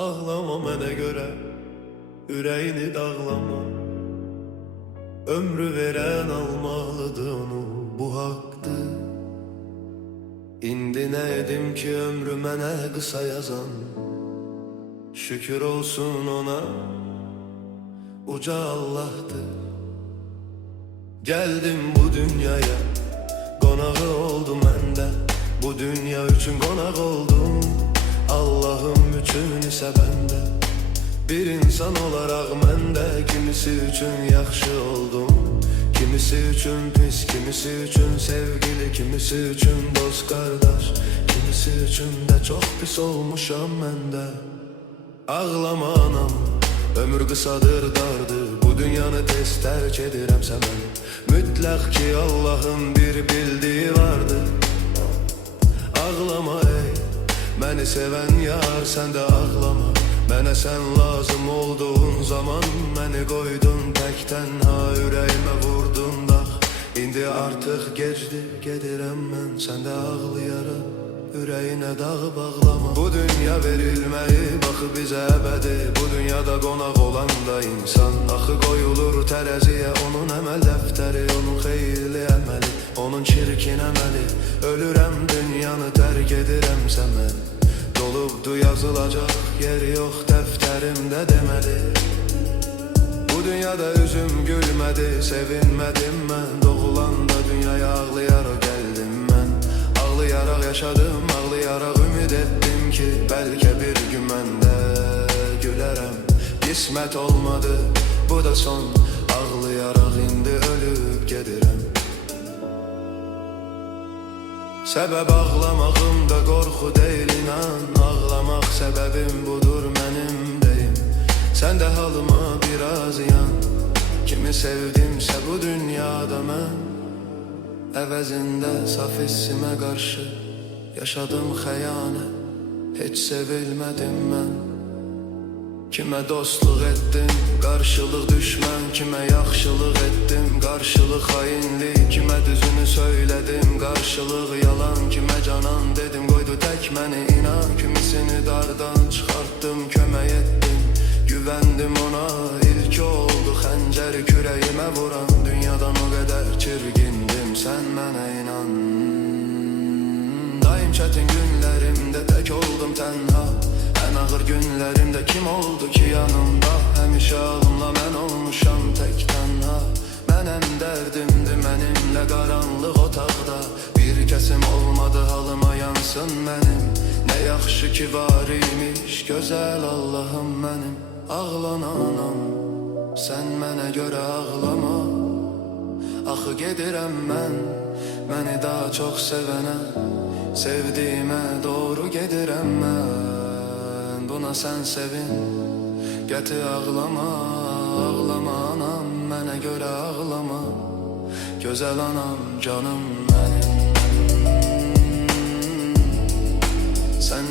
Ağlama mənə görə, ürəyini dağlama. Ömrü verən almalıdır onu, bu haqqdır. İndi nə edim ki ömrü mənə qısa yazan? Şükür olsun ona, uca Allah'tır. Geldim bu dünyaya, qonağı oldum məndə. Bu dünya üçün qonaq oldum, Allah'ım üçün isə bəndə. Bir insan olaraq məndə kimisi üçün yaxşı oldum, kimisi üçün pis, kimisi üçün sevgili, kimisi üçün dost qardaş, kimisi üçün də çox pis olmuşam məndə. Ağlama anam, ömür qısadır, dardır. Bu dünyanı tez tərk edirəmsə mən, mütləq ki Allah'ın bir bildiyi vardır. Ağlama ey, məni sevən yar, sən də ağlama. Mənə sən lazım olduğun zaman məni qoydun tək tənha, ürəyimə vurdun dağ. İndi artıq gecdir, gedirəm mən, sən də ağlayaraq ürəyinə dağı bağlama. Bu dünya verilməyi baxı bizə əbədi, bu dünyada qonaq olan da insan. Axı qoyulur tərəziyə onun əməl dəftəri, onun xeyirli əməli, onun çirkin əməli. Ölürəm dünyanı tərk edirəmsə mən, dolubdu yazılacaq yer yox dəftərimdə deməli. Bu dünyada üzüm gülmədi, sevinmədim mən. Doğulanda dünyaya ağlayaraq gəldim mən, ağlayaraq yaşadım, ağlayaraq ümid etdim ki bəlkə bir gün mən də gülərəm. Qismət olmadı, bu da son, ağlayaraq indi ölüb gedirəm. Səbəb ağlamağımda qorxu deyil inan, ağlamaq səbəbim budur mənim deyim. Sən də halıma biraz yan, kimi sevdimsə bu dünyada mən, əvəzində saf hissimə qarşı yaşadım xəyanət, heç sevilmədim mən. Kimə dostluq etdim, qarşılıq düşmən, kimə yaxşılıq etdim, qarşılıq xainlik, kimə düzünü söylədim, qarşılıq yalan, kimə canan dedim, qoydu tək məni inan. Kimisini dardan çıxartdım, kömək etdim, güvəndim ona, ilk oldu xəncər kürəyimə vuran. Dünyadan o qədər çirgindim, sən mənə inan. Daim çətin günlərimdə tək oldum tənha, ən ağır günlərimdə kim oldu ki yanımda? Həmişə alımla mən olmuşam tək tənha. Mənəm dərdimdir mənimlə qaranlıq otaqda, bir kəsim olmadı halıma yansın mənim. Nə yaxşı ki var imiş gözəl Allahım mənim. Ağlana anam, sən mənə görə ağlama. Axı gedirəm mən, məni daha çox sevənə, sevdiyimə doğru gedirəm mən. Buna sən sevin, gəti ağlama, ağlama anam, mənə görə ağlama. Gözəl anam, canım mənim. Sən